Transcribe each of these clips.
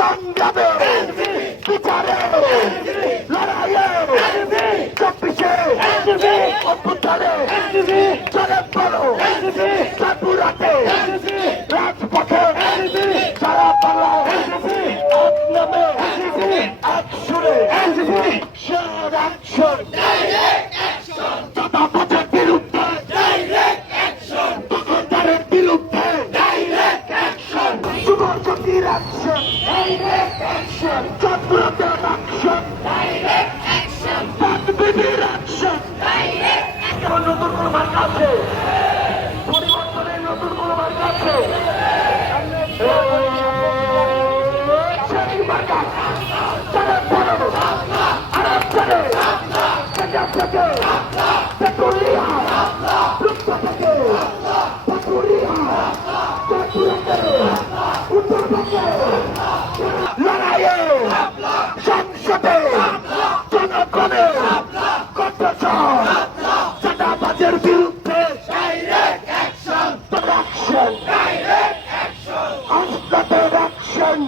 সংগ্রামে বিচারে লড়াইয়ে চব্বিশে অভ্যুত্থানে চলে বলো ত্রিপুরাতে যুবশক্তির অ্যাকশন চন্দ্রদের অ্যাকশন বাদবিবির অ্যাকশন নতুন কোন মার্কা আছে পরিবর্তনের নতুন কোন মার্কা আছে মার্কা যারা বড় আরব চলে পেঁচা রূপ থেকে লড়াইয়ে সংসদে জনগণের কণ্ঠস্বর চাঁদাবাজের বিরুদ্ধে হাসপাতাল অ্যাকশন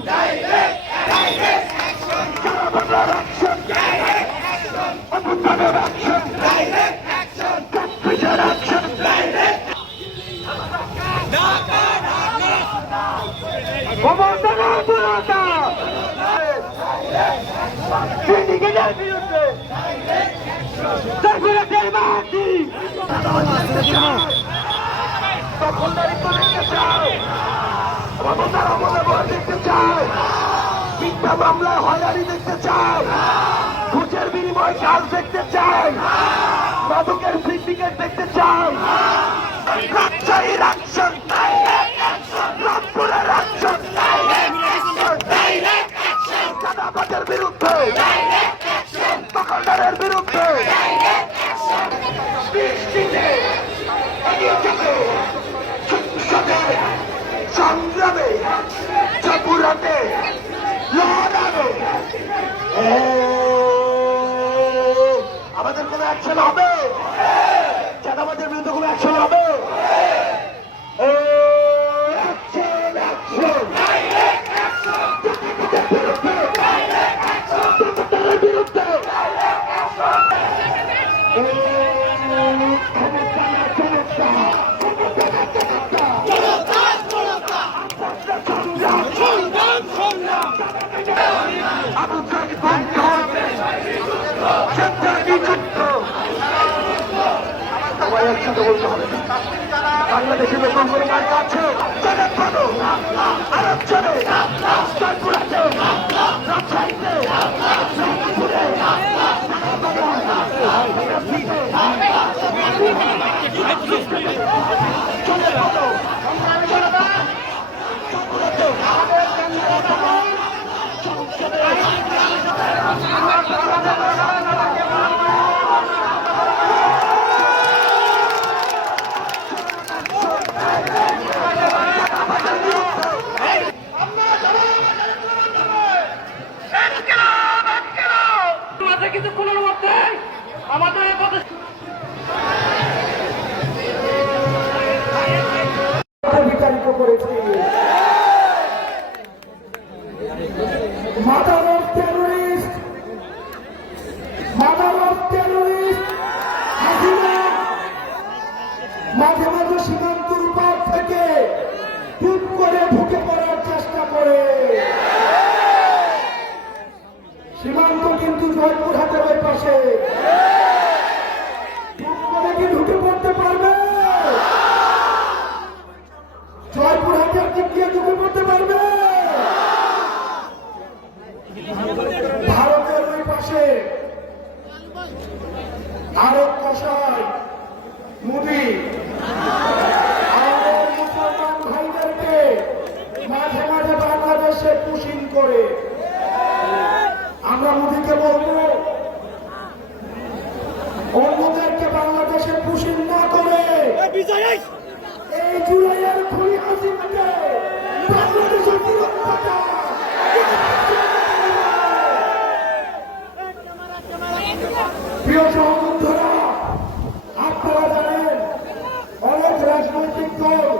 দেখতে চাই মিথ্যা মামলায় হয়রানি দেখতে চাই ঘুষের বিনিময় কাজ দেখতে চাই মাদকের সিন্ডিকেট দেখতে চাই রাজশাহীর অ্যাকশন রামপুরের অ্যাকশন চাঁদাবাজের বিরুদ্ধে দখলদারের বিরুদ্ধে বৃষ্টিতে এগিয়ে যাবে সংসদে সংগ্রামে চাপুরাতে লড়াবে আমাদের কোনো অ্যাকশন হবে চাঁদাবাজের বিরুদ্ধে কোনো অ্যাকশন হবে অ্যাকশন অ্যাকশন দখলদারের বিরুদ্ধে আবু সাইদ বন্ধ সন্ত্রাসী যুদ্ধ সবাই একসাথে বলতে হবে। বাংলাদেশের বেতন করে মার্কা আছে এই জুলাইয়ের খুনি প্রিয় সহযোদ্ধরা অনেক রাজনৈতিক দল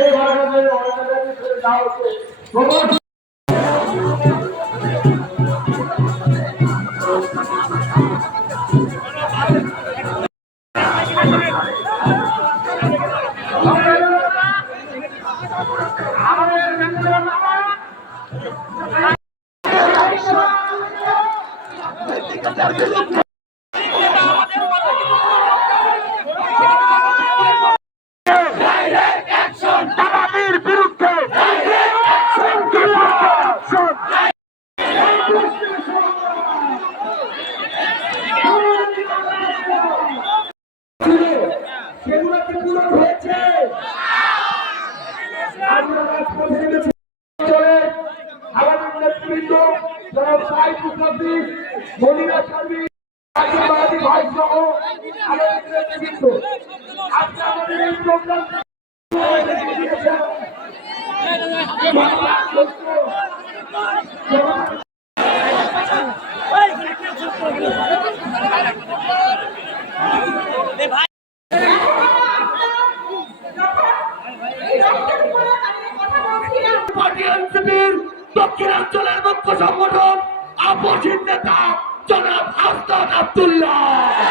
সেই ঘটনাদের অনেকের ফেলে দেওয়া হচ্ছে Gracias. ছিল সেগুলো কি পূরণ হয়েছে? আমরা রাজপথে নেমেছি চলে। আমাদের নেতৃবৃন্দ, জনাব সাহেব মুসাফি মনিরা সার্বি রাজ্যবাদী ভাই সহ আমাদের নেতৃবৃন্দ। আজকে আমাদের এই প্রোগ্রাম অপোজিট নেতা জনাব আস্তাদ আবদুল্লাহ।